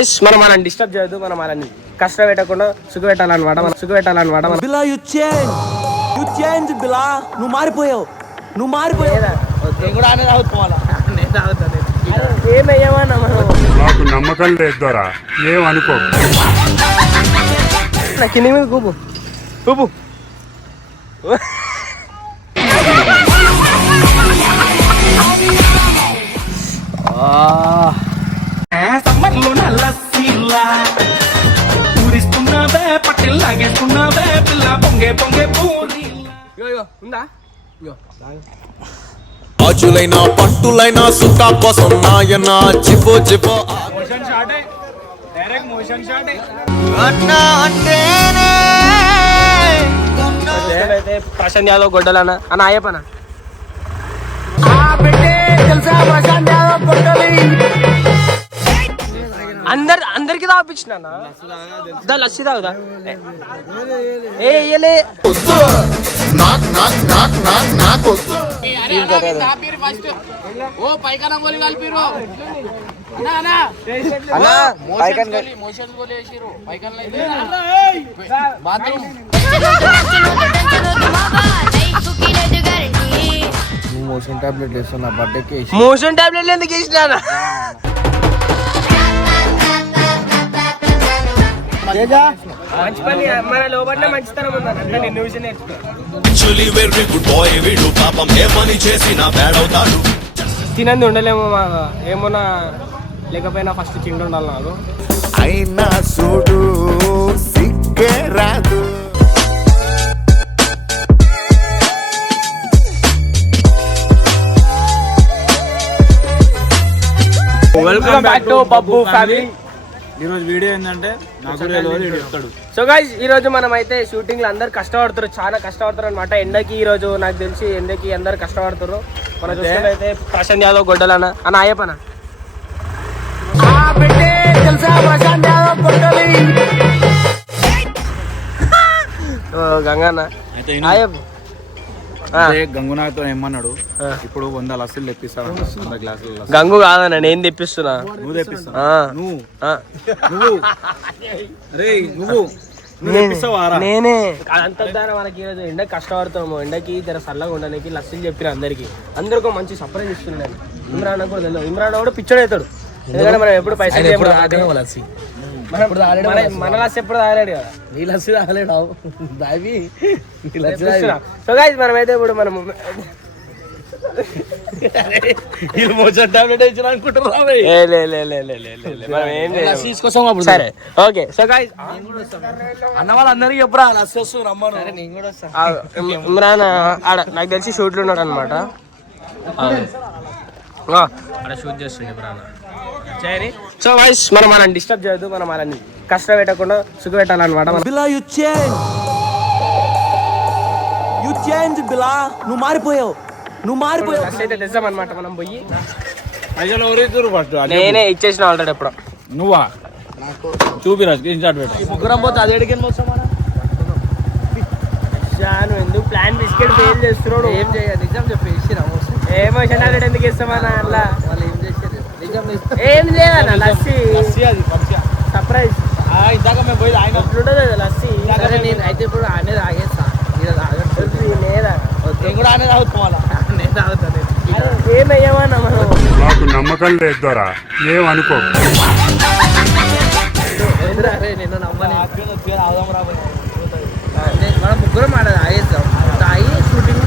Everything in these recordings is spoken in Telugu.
గైస్ మనం వాళ్ళని డిస్టర్బ్ చేయొద్దు, మనం వాళ్ళని కష్టం పెట్టకుండా సుఖ పెట్టాలన్నమాట. మనం సుఖ పెట్టాలన్నమాట. బిలా యు చేంజ్ బిలా, నువ్వు మారిపోయావు. ఏమయ్యామన్నా మనం నాకు నమ్మకం లేదు దొరా, ఏమనుకో. నా కింది మీద కూపు కూపు. ఉందా అజులైనా పంటులైనా సుఖా కోసం నాయన చిపో చిపో అయితే ప్రశాంత్ యాదవ్ గొడ్డలన్న అన్న అయ్యప్పనా అందరికి తాపించిన లస్సీ తాగుదా ఏలే మోషన్ టాబ్లెట్ వేస్తున్నా బర్త్డేకి. మోషన్ టాబ్లెట్లు ఎందుకు వేసినా మంచి పని మన లోపల మంచితనం ఉందని నిన్ను విషయం తినంది ఉండలేమో ఏమన్నా లేకపోయినా ఫస్ట్ తిండి ఉండాలి నాకు. అయినా చూడు సిగ్గే రాదు. Welcome back to Babbu family. ఈరోజు వీడియో ఏంటంటే చెప్తాడు. సో గైస్ ఈ రోజు మనం అయితే షూటింగ్ లో అందరు కష్టపడుతారు, చాలా కష్టపడతారు అనమాట. ఎండకి ఈ రోజు నాకు తెలిసి ఎండకి అందరు కష్టపడుతారు. మన చూసుకుంటే ప్రశాంత్ యాదవ్ గొడ్డలన్న అన్న అయ్యప్పనా గంగన్న అయ్యప్ప గంగునాథతో ఏమన్నాడు, ఇప్పుడు 100 లస్సీలు తెప్పిస్తాను 100 గ్లాసులు. గంగు కాదన్న నేను తెప్పిస్తున్నా. నువ్వు తెప్పిస్తావు? నేనే అంతా మనకి ఈరోజు ఎండ కష్టపడతాము. ఎండకి జర చల్లగా ఉండడానికి లస్సీలు చెప్పిన అందరికీ మంచి సర్ప్రైజ్ ఇస్తున్నాను. ఇమ్రాన్ కూడా తెలియదు, ఇమ్రాన్ కూడా పిచ్చోడు అవుతాడు. ఎందుకంటే మనం ఎప్పుడు పైసలు లస్సీ మన లస్సీ ఎప్పుడు తాగలేడు కదా. నీ లస్సీ తాగలేడు. సో గైస్ మనమైతే ఇప్పుడు మనం మోషన్ టాబ్లెట్ ఇచ్చిన అనుకుంటున్నాం. సరే ఓకే. సో గైస్ అన్న వాళ్ళందరికీ ఎప్పుడు లస్సీ వస్తుంది రమ్మను. ఇమ్రాన్ ఆడ నాకు తెలిసి షూట్లు ఉన్నాడు అనమాట. అక్కడ షూట్ చేస్తుండే ఇమ్రాన్. సో వాయిస్ మనం వాళ్ళని డిస్టర్బ్ చేయొద్దు, మనం వాళ్ళని కష్టం పెట్టకుండా సుఖ పెట్టాలన్నమాట. బిలా యు చేంజ్ బిలా, నువ్వు మారిపోయావు. అయితే తెద్దాం అనమాట మనం పోయి. పైసలు ఎవరైతే ఫస్ట్ నేనే ఇచ్చేసిన ఆల్రెడీ ఎప్పుడు. నువ్వా చూపిరా స్క్రీన్ షాట్ పెట్టు. ముగ్గురం పోతే అది ఎడికెళ్ళి వస్తామా ఎందుకు ప్లాన్ బిస్కెట్ ఫెయిల్ చేస్తున్నాడు. ఏం చేయాలి నిజం చెప్పేసి ఏమోషన్ టాబ్లెట్ ఎందుకు ఇస్తామన్నా అట్లా ఏం లేదన్న లస్సీ సర్ప్రైజ్. ఇందాక మేము పోయి ఆయన ఉంటుంది లస్సీ. నేను అయితే ఇప్పుడు ఆనే తాగేస్తా. లేదా నేను కూడా ఆనే తాగుకోవాలా? నేను తాగుతాను. ఏమయ్యామన్నా మనం నాకు నమ్మకం లేదు దొరా, ఏమనుకో. నిన్న నమ్మని మనం ముగ్గురం ఆడ తాగేస్తాం. తాగి షూటింగ్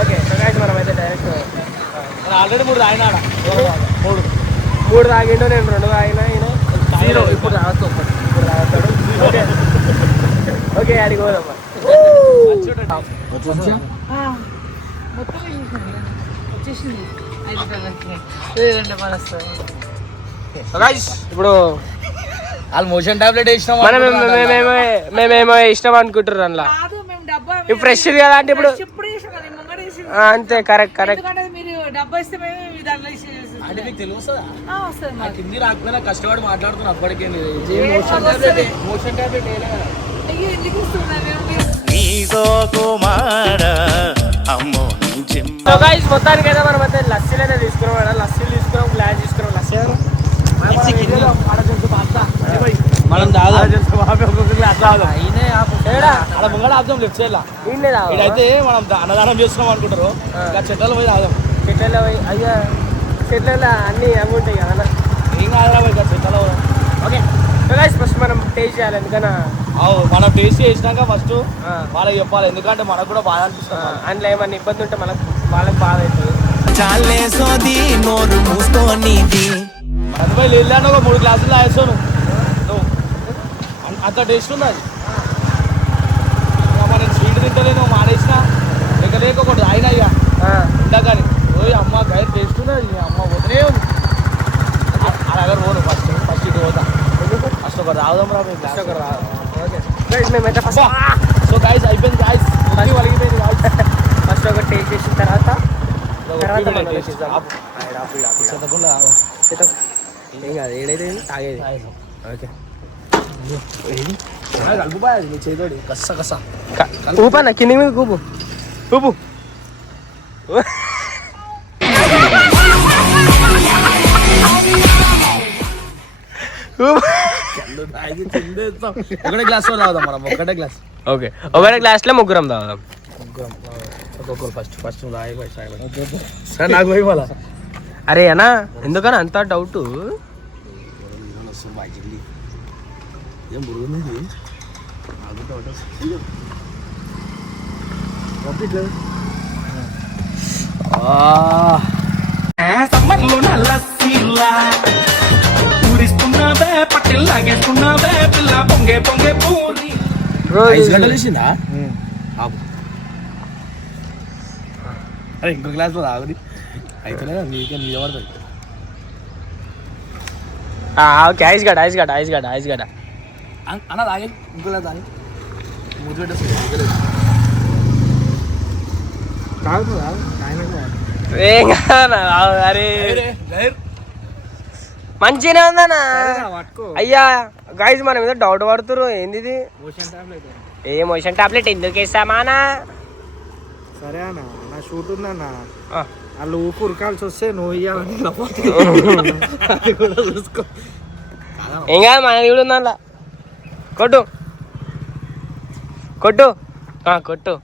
ఓకే. మనం అయితే డైరెక్ట్ ఆల్రెడీ 3 తాగినా. 3 తాగిండు, నేను 2 తాగినా. జీరో ఇప్పుడు తాగుతా. ఇప్పుడు తాగుతాడు. ఓకే ఓకే అడిగి పోదమ్మా. ఇప్పుడు వాళ్ళు మోషన్ టాబ్లెట్ వేసినాం. మేమేమో ఇష్టం అనుకుంటారు అందులో. ఇప్పుడు ఫ్రెష్ కదా అంటే ఇప్పుడు అంతే. కరెక్ట్ అంటే మీకు తెలుస్తుందా? కింది రాకపోయినా కష్టపడి మాట్లాడుతున్నా అప్పటికే. మోషన్ టాబ్లెట్ మొత్తానికి అయితే మనం అయితే లస్సీలు అయితే తీసుకున్నాం. లస్సీలు తీసుకున్నాం, గ్లాస్ తాగుదాం లెఫ్ట్ సైడ్ లా. ఈయనే తాగుదామా? ఇక్కడైతే మనం అన్నదానం చేస్తున్నాం అనుకుంటారు, ఇంకా చెట్లలో పోయి తాగుదాం. చెట్లలో పోయి అయ్యా చెట్లలో అన్నీ అవి ఉంటాయి కదా. ఏం కాదురా పోయి చెట్లలో పోదాం. ఓకే ఫస్ట్ మనం టేస్ట్ చేయాలి, ఎందుకన్నా మనం టేస్ట్ చేసినాక ఫస్ట్ వాళ్ళకి చెప్పాలి, ఎందుకంటే మనకు కూడా బాగా అనిపిస్తుంది. అందులో ఏమన్నా ఇబ్బంది ఉంటే వాళ్ళకి బాగా అవుతుంది. అందుపై వెళ్ళాను ఒక 3 గ్లాసులు తాగేస్తాను నువ్వు, అంత టేస్ట్ ఉంది అది. నేను స్వీట్ తింటలేను, మానేసిన లేక ఒకటి ఆయన ఇక ఉండగాని పోయి అమ్మ గైర్ టేస్ట్ ఉన్నది, అమ్మ వదిలే ఉంది. అలాగే పోను ఫస్ట్ ఇటు పోతా, ఫస్ట్ ఒక రావుదాం రా, ఫస్ట్ ఒక రాదు. మేమైతే ఫస్ట్ సో గాయస్ అయిపోయింది, గాయస్ వలిగిపోయింది. గాయస్ ఫస్ట్ ఒక టేస్ట్ చేసిన తర్వాత ఏం కాదు, ఏడైతే తాగేది. ఓకే కలుపుబాయ్ నీ చేతోడి కస్స ఊపన్నా కింది మీద కూపు ఊపు. ఒకటే గ్లాస్ తాగుదాం మనం, ఒకటే గ్లాస్. ఓకే ఒకటే గ్లాస్లో ముగ్గురం తాగుదాం. ఒక్కొక్కరు ఫస్ట్ సరే నాకు పోయి మళ్ళా. అరే అన్నా ఎందుకన్నా అంత డౌట్? ఏం బురుగుంది గంటలేసిందా? అరే ఇంకో గ్లాస్ లో తాగుది అయితే నీకే నిలబడుతుంది. ఓకే ఐస్ గడ్డ అన్న తాగే ఇంకో గ్లాస్ తాగి మూతి పెట్టేస్తుంది. ఏం కాదన్నా. అరే మంచిగానే ఉందన్నా. అయ్యా గైస్ మన మీద డౌట్ పడుతురు, ఏంది ఇది? ఏ మోషన్ టాబ్లెట్ ఎందుకు వేస్తామానా? సరే అన్న నా షూట్ ఉందన్న, వాళ్ళు ఊపు ఉరకాల్సి వస్తే నువ్వు ఇవ్వాలని చూసుకో. ఏం కాదు మన కూడా ఉందా, కొట్టు కొట్టు కొట్టు.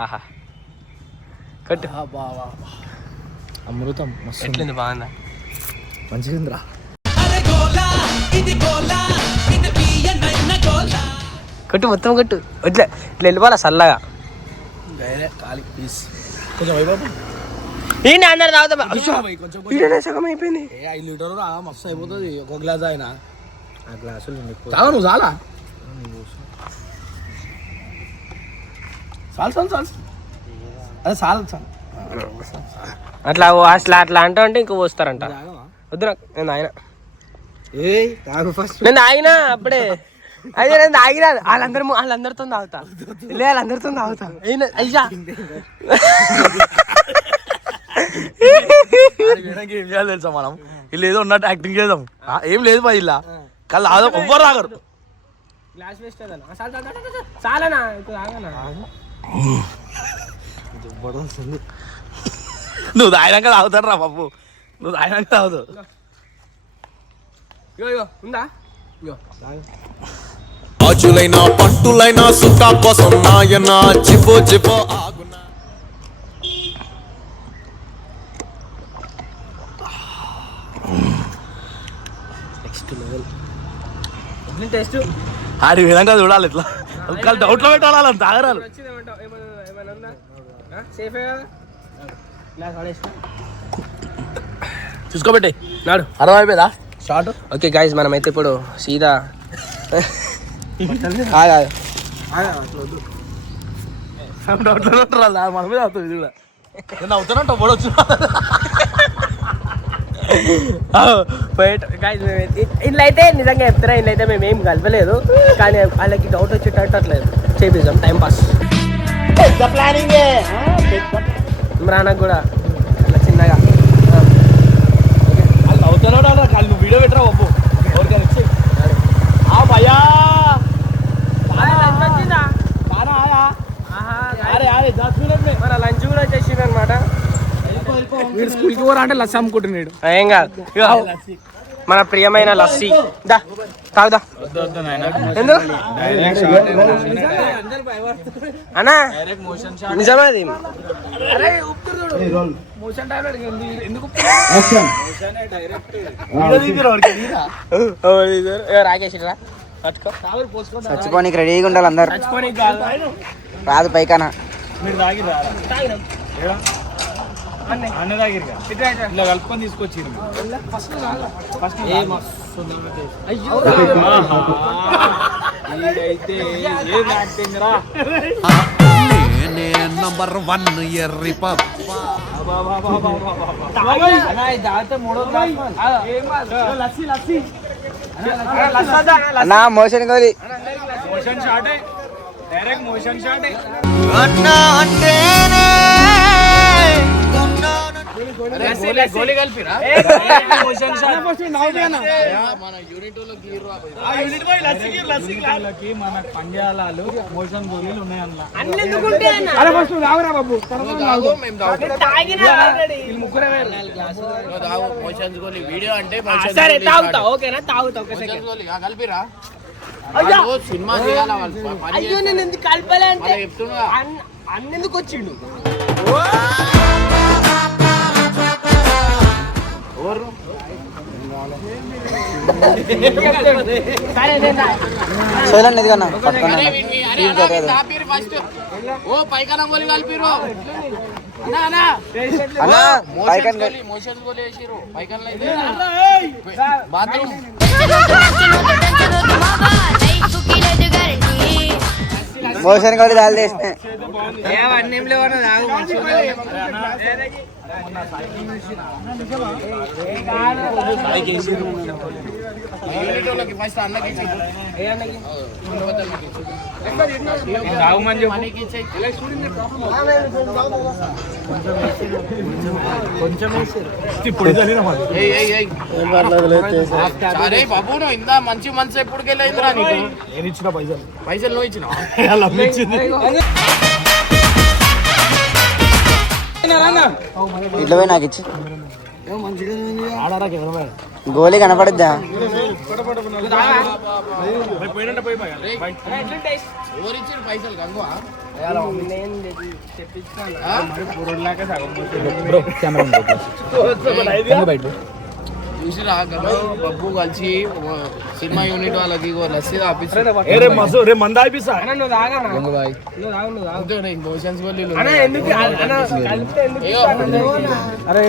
ఆహా కొట్టు. అమృతం ఎట్లుంది, బాగుందా? మంచిదిరా. కొట్టు మొత్తం కొట్టు, ఇట్లా ఇట్లా వెళ్ళిపోవాలా చల్లగా. కొంచెం అయిపోతుంది, ఏంటి అందరు తాగుతా సగం అయిపోయింది. 5 లీటర్లు రా మస్తు అయిపోతుంది ఒక గ్లాస్ అయినా. ఆ గ్లాసులు తాగు నువ్వు, చాలా చాలు అదే చాలు. అట్లా అట్లా అంటా అంటే ఇంకో పోస్తారంట. వద్దు నాకు, నేను ఆయన నేను తాగినా అప్పుడే. అయితే నేను తాగినా వాళ్ళందరితో తాగుతా, వాళ్ళందరితో తాగుతా. అయ్యా ఏం చేయాలి తెలుసా మనం, వీళ్ళు ఏదో ఉన్నట్టు యాక్టింగ్ చేద్దాం. ఏం లేదు బా ఇలా కళ్ళు ఆగదు, ఎవ్వరు రాగరు. గ్లాస్ వేస్ట్ చాలనా నువ్వు తాగినాక తాగుతాడు రా బాబు, నువ్వు తాగినాక తాగుతావు. ఉందా? రాజులైనా పట్టులైనా సుఖా కోసం నాయన చివో ఆగునా. టేస్ట్ ఆడి విధంగా చూడాలి, ఇట్లా వాళ్ళు డౌట్లో పెట్టాలి, వాళ్ళని తాగరాలు. చూసుకోబెట్టే నాడు అర్థమైపోయిందా షార్ట్. ఓకే గైస్ మనమైతే ఇప్పుడు సీదా మన మీద అవుతుంది ఇది కూడా. నేను అవుతానంట పడవచ్చు. ఇంట్లో అయితే నిజంగా చెప్తారా, ఇంట్లో అయితే మేము ఏం కలపలేదు, కానీ వాళ్ళకి డౌట్ వచ్చేటట్టు అట్లేదు చేపిస్తాం టైం పాస్. ఇమ్రాన్కి కూడా అట్లా చిన్నగా వాళ్ళు అవుతానో వాళ్ళు నువ్వు వీడియో పెట్టరా బాబు, ఎవరికైనా వచ్చి భయా మన లంచ్ కూడా వచ్చేసింది అనమాట. వీడు స్కూల్కి పోరా అంటే లస్సీ అమ్ముకుంటున్నాడు. ఏం కాదు, మన ప్రియమైన లస్సీ దా తాగుదా వద్దు వద్దు నాయన ఎందుకు అన్నా నిజమే అది మోషన్ టాబ్లెట్ ఎందుకు రాకేష్ రా చచ్చిపోనికి రెడీగా ఉండాలి అందరు. చచ్చిపోనీకి కాదు రాదు పైకనా. మీరు తాగిరా తాగినాం అన్న తాగిరు ఇలా కలుపుకొని తీసుకొచ్చి అయితే ఏం యాక్టింగ్ రా నేనే నంబర్ 1 ఎర్రి పప్ప అన్నా మోషన్ గోలి. Motion shot direct motion shot గోలి కలిపిరా మోషన్ షాట్ యూనిట్లకి మన పండ్యాలాలు మోషన్ గోళీలు ఉన్నాయి సరే తాగుతా ఓకేనా తాగుతా ఒక సెకండ్ కలిపిరా సినిమా అయ్యో నేను ఎందుకు కలపలే అంటే అన్నెందుకు వచ్చిండు సైలెంట్ ఎదిగన్నా ఓ పైకన గోలి కలిపిరు అన్నా పైకన్ మోషన్ గోలి వేసిరు పైకన్లో అయితే బాత్రూమ్ మోషన్ గోలి దాల్ చేసిన ఫస్ట్ అన్నకి అరే బాబు నువ్వు ఇంత మంచి మనసు ఎప్పటికెళ్ళి అయిందిరా నీకు నేను ఇచ్చిన పైసలు పైసలు నువ్వు ఇచ్చినావా ఇట్లా పోయి నాకు ఇచ్చి గోలీ కనపడద్దా? ఎవరిచ్చిన పైసలు గంగువా చూసిరా గంగు బబ్బు కలిసి సినిమా యూనిట్ వాళ్ళకి లస్సీ తాపిస్తారు మోషన్స్ గోళీలు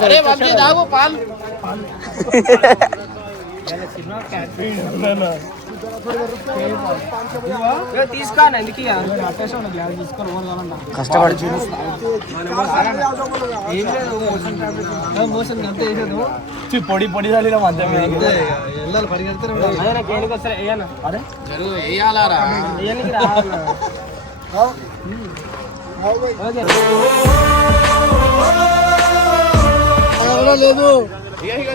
అరే బాబు తాగు పాలు తీసుకోండి ఎందుకు కష్టపడి పొడి పొడి చల్లిన మధ్య జరుగు వేయాలారా లేదు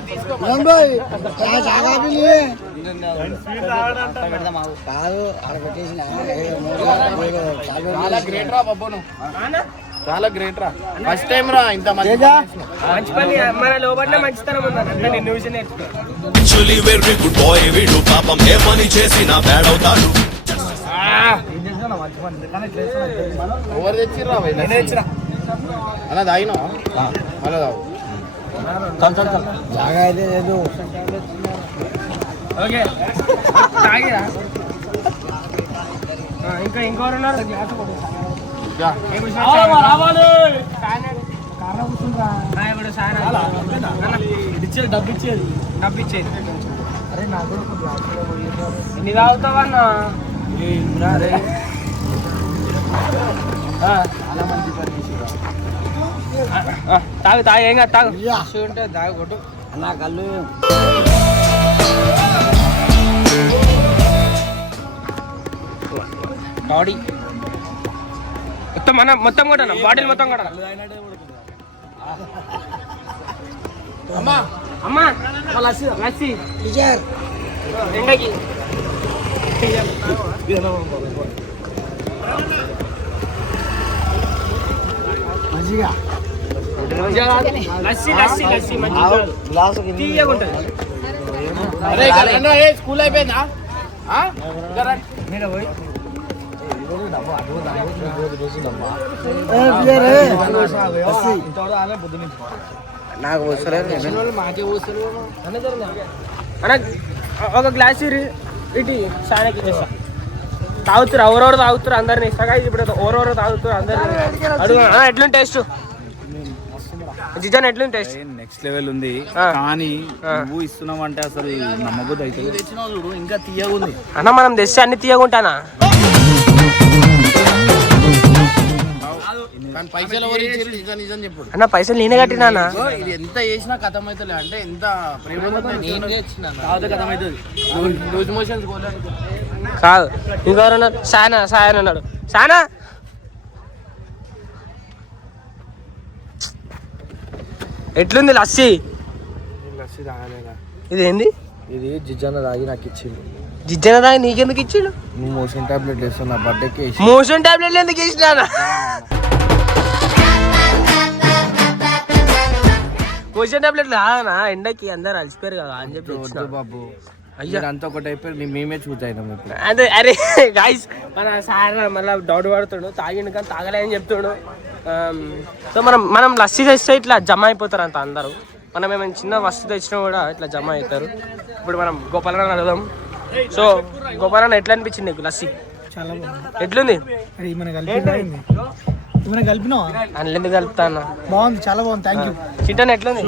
తీసుకో కాదు ఆడ పెట్టేసిన చాలా గ్రేట్ రా బాబు నువ్వు చాలా గ్రేట్ రా ఫస్ట్ టైం రా ఇంత మంచి మంచి పని మన లోపల మంచితనం ఉందని అంటే నేను న్యూస్ నేర్చుకో యాక్చువల్లీ వెరీ గుడ్ బాయ్ వీడు పాపం ఏ పని చేసినా బ్యాడ్ అవుతాడు ఎవరు తెచ్చిర్రా అలా తాగినా అలా తాగు జాగా అయితే లేదు. ఓకే తాగిరా ఇంకా ఇంకోరు ఉన్నారు గ్లాస్ డబ్బిచ్చేది అరే నాకు ఎన్ని తాగుతావన్నా తాగు తాగు ఏం కాదు తాగు ఉంటే దాగా కొట్టు నా కళ్ళు బాడీ మొత్తం మన మొత్తం కొట్టనా బాటిల్ మొత్తం కొట్టనా అమ్మా అమ్మా లస్సీ లస్సీ ఎండకి లస్సీ లస్సీ లస్సీ మంచిగా తీయగా ఉంటుంది స్కూల్ అయిపోయిందా ఆ? ఇంకా రండి. నాకు వస్తలేదు అన్న ఒక గ్లాస్ ఇటు సాయనకి ఇచ్చేస్తా. తాగుతురు ఎవరెవరు తాగుతురు అందరిని ఇస్తాగా. ఇప్పుడు ఎవరెవరు తాగుతురు అందరిని అడుగు. ఎట్లుంది టేస్ట్ జిజాన్, ఎట్లుంది టేస్ట్? నెక్స్ట్ లెవెల్ ఉంది కానీ నువ్వు ఇస్తున్నావు అంటే అసలు నమ్మబుద్ధి అయితే తెచ్చినావు చూడు, ఇంకా తీయగా ఉంది. అన్న మనం తెస్తే అన్ని తీయకుంటానా? కానీ పైసలు ఎవరు ఇచ్చారు? నిజం నిజం చెప్పు. అన్న పైసలు నేనే కట్టినా. ఇది ఎంత చేసినా కథం అవుతుంది. అంటే ఎంత ప్రేమ లూజ్ మోషన్స్ కాదు ఇంకెవరన్నా సాయన్ అన్నాడు. సానా ఎట్లుంది లస్సీ? ఇది ఏంది? ఇది జిజ్జాన తాగి నాకు ఇచ్చిండు. జిజ్జన దాకా నీకెందుకు ఇచ్చిండు? నువ్వు మోషన్ టాబ్లెట్ వేస్తావు నా బర్త్డేకి. మోషన్ టాబ్లెట్లు ఎందుకు ఇచ్చినా? మోషన్ టాబ్లెట్లు కాదనా, ఎండకి అందరు అలసిపోయారు కదా అని చెప్పి ఇచ్చిన. బాబు అయ్యా అంతా ఒకటి అయిపోయి మేమే చూతాయినాం ఇప్పుడు. అదే అరే గాయస్ మన సార్ మళ్ళీ డౌట్ పడుతాడు. తాగిండు కానీ తాగలే అని చెప్తాడు. సో మనం లస్సీ తెస్తే ఇట్లా జమ అయిపోతారు అంత అందరూ. మనం ఏమైనా చిన్న వస్తువు తెచ్చినా కూడా ఇట్లా జమ అవుతారు. ఇప్పుడు మనం గోపాలన్న అడుగుదాం. సో గోపాలన్న ఎట్లా అనిపించింది నీకు లస్సీ? చాలా బాగుంది. ఎట్లుంది? కలిపినావా? అందులో ఎందుకు కలుపుతా అన్న? బాగుంది, చాలా బాగుంది. Thank you. చిట్టన్ ఎట్లుంది?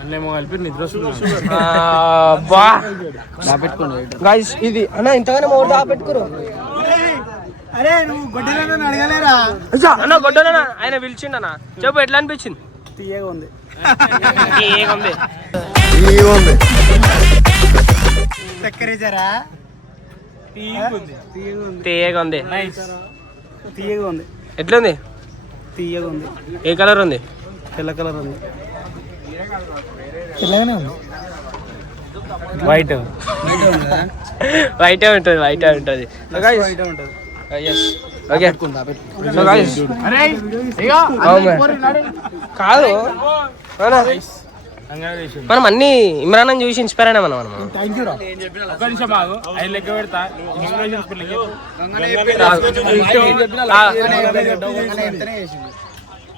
అందులో కలిపి నిద్ర గాయస్ ఇది అన్న ఇంతగానే మోటర్ పెట్టుకోరు. అరే నువ్వు గొడ్డెలను అడగలేరా? అన్న గొడ్డలన్నా ఆయన పిలిచిండన్న. చెప్పు ఎట్లా అనిపించింది? తీయగా ఉంది. ఏముంది? చక్కెరేజరా? తీయగా ఉంది. తీయగా ఉంది. ఎట్లుంది? తీయగా ఉంది. ఏ కలర్ ఉంది? తెల్ల కలర్ ఉంది. తెల్లగానే ఉంది. వైట్ వైటే ఉంటుంది. వైటే ఉంటుంది. ఓకే కాదు మనం అన్ని ఇమ్రాన్ అని చూసి ఇన్స్పైర్ అయినా మనం.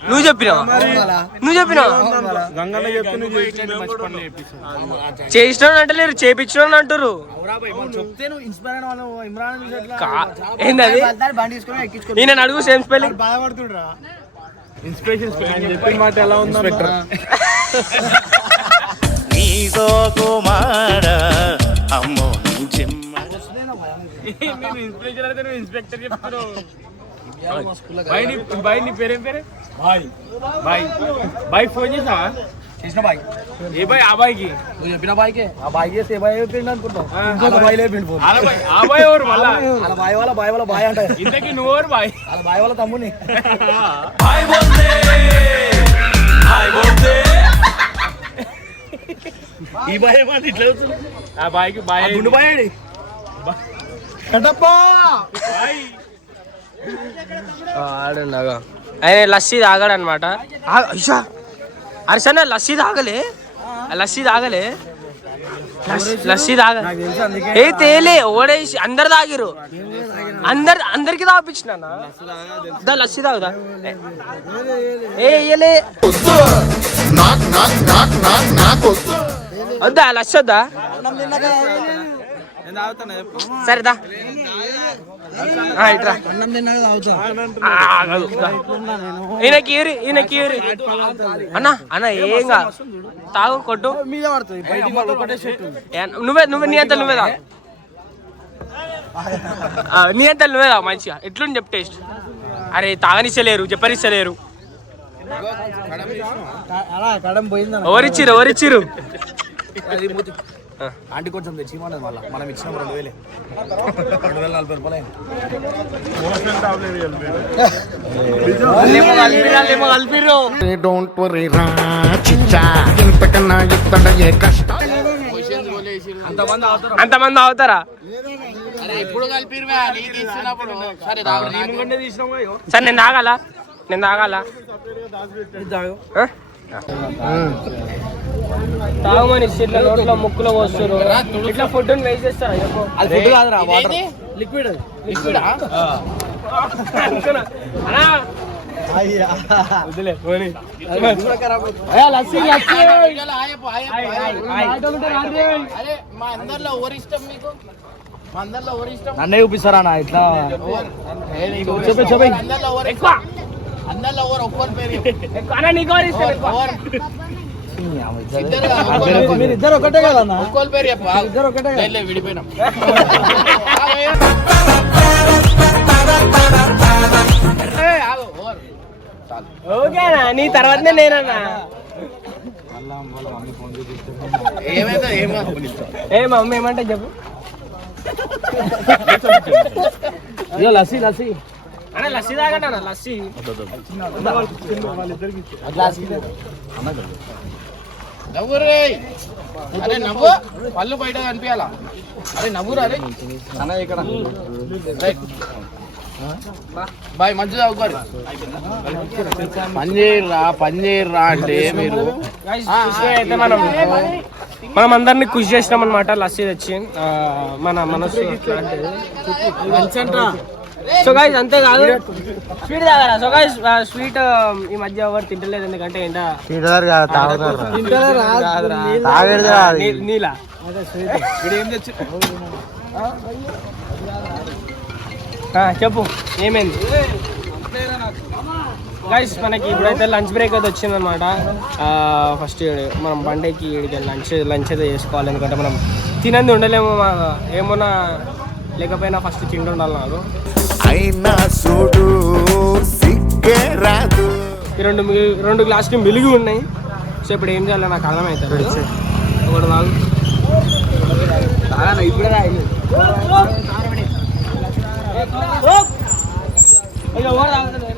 నువ్వు చెప్పినావా? చేసిన అంటలేరు, చేపించిన అంటారు. ఏంది అది? ఈయన అడుగు సేమ్ స్పెల్లింగ్. మాట ఎలా ఉందా? ఇన్స్పెక్టర్ చెప్తారు. నీ పేరేం పేరే? బాయ్ ఫోన్ చేసా? చేసిన బాయ్. ఏ బాయ్? ఆ బాయ్కి నువ్వు చెప్పిన బాయ్కే. ఆ బాయ్ చేస్తే ఏ బాయ్ అయిపోయింది అనుకుంటావు? ఆ బాయ్ ఎవరు? మళ్ళా బాయ్ వాళ్ళ బాయ్ అంట. ఇంతకీ నువ్వు ఎవరు బాయ్? వాళ్ళ బాయ్ వాళ్ళ తమ్ముని. ఈ బాయ్ ఏమన్నా ఇట్లా అవుతుంది? ఆ బాయ్కి బాయ్ గుండు బాయ్ అండి. ఆడున్నాగా ఆయన లస్సీ తాగాడు అనమాట. అయ్యా అర్సన లస్సీ తాగలే, లస్సీ తాగలే, లస్సీ తాగ ఏ తేలే ఓడేసి అందరు తాగిరు. అందరికి తాపించిన లస్సీ తాగుదా? ఏ ఇయ్యలే వద్దా లస్సీ వద్దా? సరేదా ఇట్రా. ఈయనకి అన్న ఏంగా తాగు కొట్టు. నువ్వే నీ అంతా నువ్వే తాగు. నీ అంతా నువ్వే తాగు మంచిగా. ఎట్లుండి చెప్పు టేస్ట్. అరే తాగనిచ్చలేరు, చెప్పనిచ్చలేరు. ఎవరిచ్చిరు? ఆంటీ కొంచెం తెచ్చి మళ్ళీ మనం ఇచ్చినాం 2000 240 రూపాయలు. డోంట్ వరీ రా చిచ్చా ఇంతకన్నా ఇత్తడే కష్టం. అంతమంది అవుతారా? ఎప్పుడు కలిపి సరే నేను తాగాల తాగమని ఇట్లా నోట్లో ముక్కులో పోస్తారు ఇట్లా ఫుడ్ వేస్ట్ చేస్తారా చెప్పు అది ఫుడ్ కాదురా వాటర్ లిక్విడ్ లిక్విడా వదిలే పోనీ. లస్సీ అరే మా అందరిలో ఎవరు ఇష్టం మీకు మా అందరిలో ఎవరు ఇష్టం నన్నే చూపిస్తారా అన్న ఇట్లా చెప్పే అందరిలో ఎవరు ఎక్కువ అందరిలో ఎవరు ఒక్కరి పేరు ఎక్కువ అన్న నీకు ఎవరు ఇష్టం ఎక్కువ? మీరు ఇద్దరు ఒకటే కదా అన్న ఒక్కరి పేరు చెప్పు ఇద్దరు ఒకటే విడిపోయినాం ఓకేనా నీ తర్వాతనే నేనన్నా ఏమైతే ఏ మమ్మీ ఏమంటే చెప్పు ఇదో లస్సీ లస్సీ అన్న లస్సీ తాగండి అన్న లస్సీ నవ్వు రే అరే నవ్వు పళ్ళు బయట కనిపించాలా అరే నవ్వురా అరే అన్న ఇక్కడ బాయ్ మంచిగా అవుతారు పని చేయరా అంటే మీరు అయితే మనం అందరినీ కృషి చేసినాం అనమాట లస్సీ తెచ్చి మన మనసు సో గైస్ అంతేకాదు స్వీట్ తాగారా సో గైస్ స్వీట్ ఈ మధ్య ఎవరు తింటలేదు ఎందుకంటే ఏంటా నీలా చెప్పు ఏమైంది గైస్ మనకి ఇప్పుడైతే లంచ్ బ్రేక్ అయితే వచ్చిందనమాట ఫస్ట్ మనం బండేకి లంచ్ అయితే చేసుకోవాలి ఎందుకంటే మనం తినంది ఉండలేము ఏమన్నా లేకపోయినా ఫస్ట్ తిండి ఉండాలి నాకు అయినా చూడు సిగ్గే రాదు ఈ రెండు గ్లాసులు మిలిగి ఉన్నాయి సో ఇప్పుడు ఏం చేయాలి నాకు అర్థమవుతుంది ఒకటి తాగు ఇప్పుడే రాయి ఎవరు తాగుతుంది